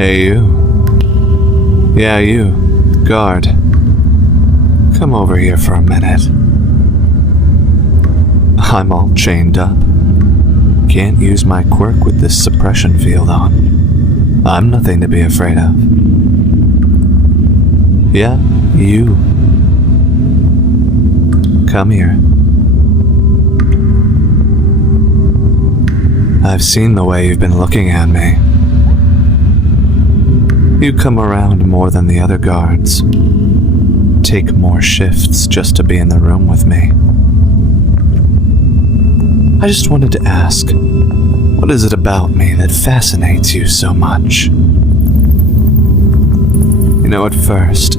Hey you. Yeah, you. Guard. Come over here for a minute. I'm all chained up. Can't use my quirk with this suppression field on. I'm nothing to be afraid of. Yeah, you. Come here. I've seen the way you've been looking at me. You come around more than the other guards. Take more shifts just to be in the room with me. I just wanted to ask, what is it about me that fascinates you so much? You know, at first,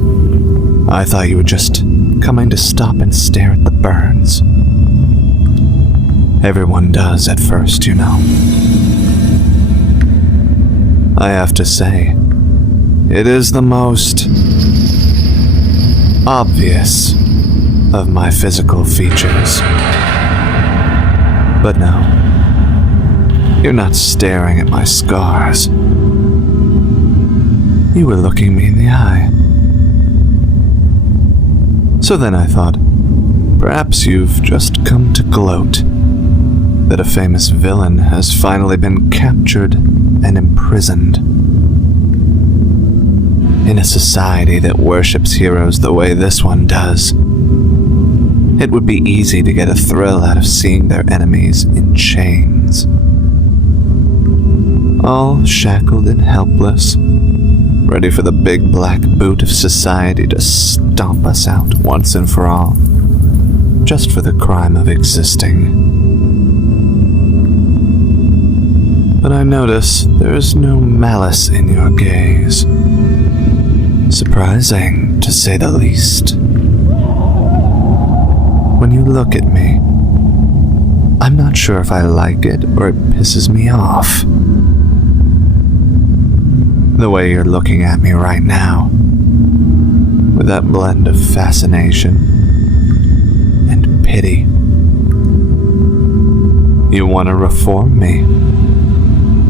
I thought you were just coming to stop and stare at the burns. Everyone does at first, you know. I have to say, it is the most obvious of my physical features. But no, you're not staring at my scars. You were looking me in the eye. So then I thought, perhaps you've just come to gloat that a famous villain has finally been captured and imprisoned. In a society that worships heroes the way this one does, it would be easy to get a thrill out of seeing their enemies in chains. All shackled and helpless, ready for the big black boot of society to stomp us out once and for all, just for the crime of existing. But I notice there is no malice in your gaze. Surprising, to say the least. When you look at me, I'm not sure if I like it or it pisses me off. The way you're looking at me right now, with that blend of fascination and pity. You want to reform me,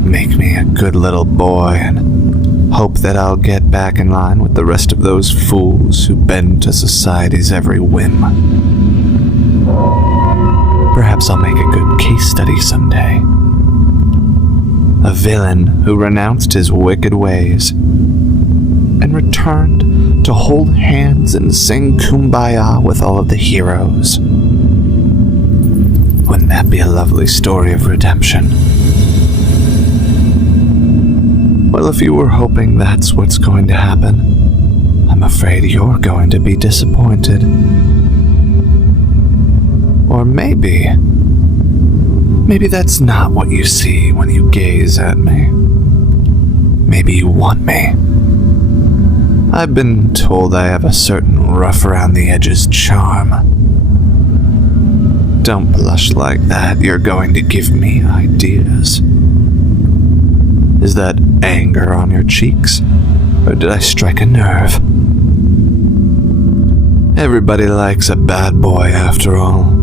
make me a good little boy, and hope that I'll get back in line with the rest of those fools who bend to society's every whim. Perhaps I'll make a good case study someday. A villain who renounced his wicked ways and returned to hold hands and sing kumbaya with all of the heroes. Wouldn't that be a lovely story of redemption? Well, if you were hoping that's what's going to happen, I'm afraid you're going to be disappointed. Or maybe that's not what you see when you gaze at me. Maybe you want me. I've been told I have a certain rough around the edges charm. Don't blush like that, you're going to give me ideas. Is that anger on your cheeks, or did I strike a nerve? Everybody likes a bad boy after all.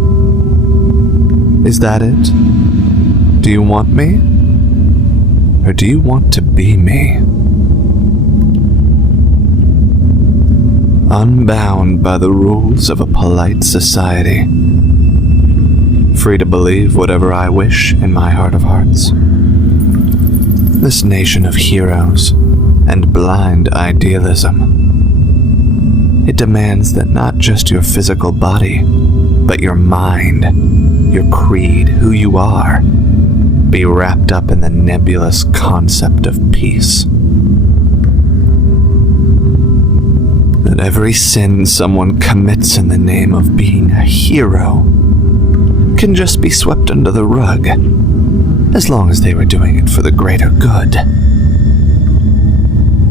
Is that it? Do you want me? Or do you want to be me? Unbound by the rules of a polite society. Free to believe whatever I wish in my heart of hearts. This nation of heroes and blind idealism. It demands that not just your physical body, but your mind, your creed, who you are, be wrapped up in the nebulous concept of peace. That every sin someone commits in the name of being a hero can just be swept under the rug, as long as they were doing it for the greater good.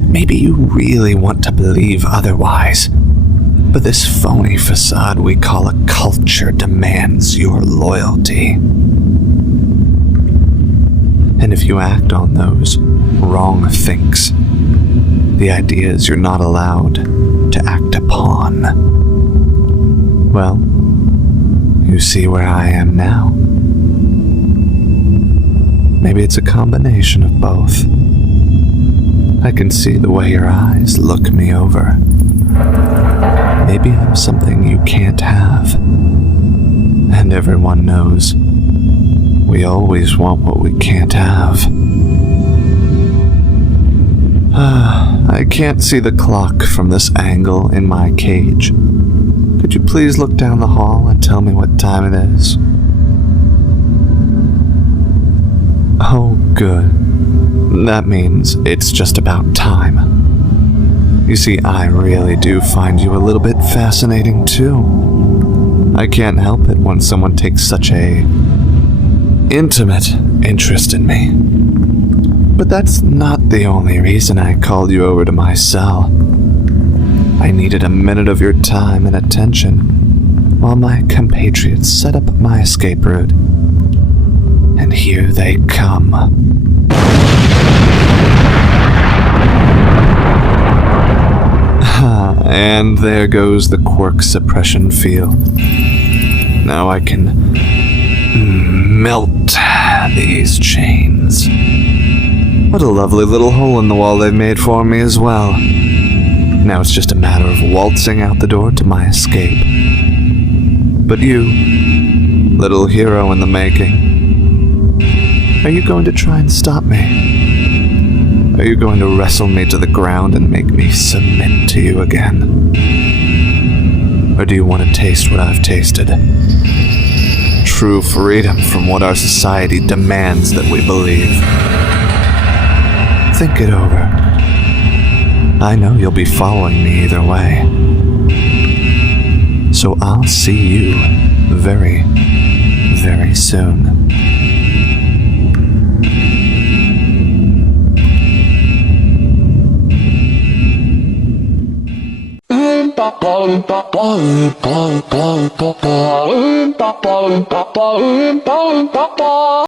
Maybe you really want to believe otherwise, but this phony facade we call a culture demands your loyalty. And if you act on those wrong thinks, the ideas you're not allowed to act upon, well, you see where I am now. Maybe it's a combination of both. I can see the way your eyes look me over. Maybe I'm something you can't have. And everyone knows we always want what we can't have. I can't see the clock from this angle in my cage. Could you please look down the hall and tell me what time it is? Oh, good. That means it's just about time. You see, I really do find you a little bit fascinating, too. I can't help it when someone takes such a intimate interest in me. But that's not the only reason I called you over to my cell. I needed a minute of your time and attention while my compatriots set up my escape route. And here they come. And there goes the quirk suppression field. Now I can melt these chains. What a lovely little hole in the wall they've made for me as well. Now it's just a matter of waltzing out the door to my escape. But you, little hero in the making, are you going to try and stop me? Are you going to wrestle me to the ground and make me submit to you again? Or do you want to taste what I've tasted? True freedom from what our society demands that we believe. Think it over. I know you'll be following me either way. So I'll see you very, very soon.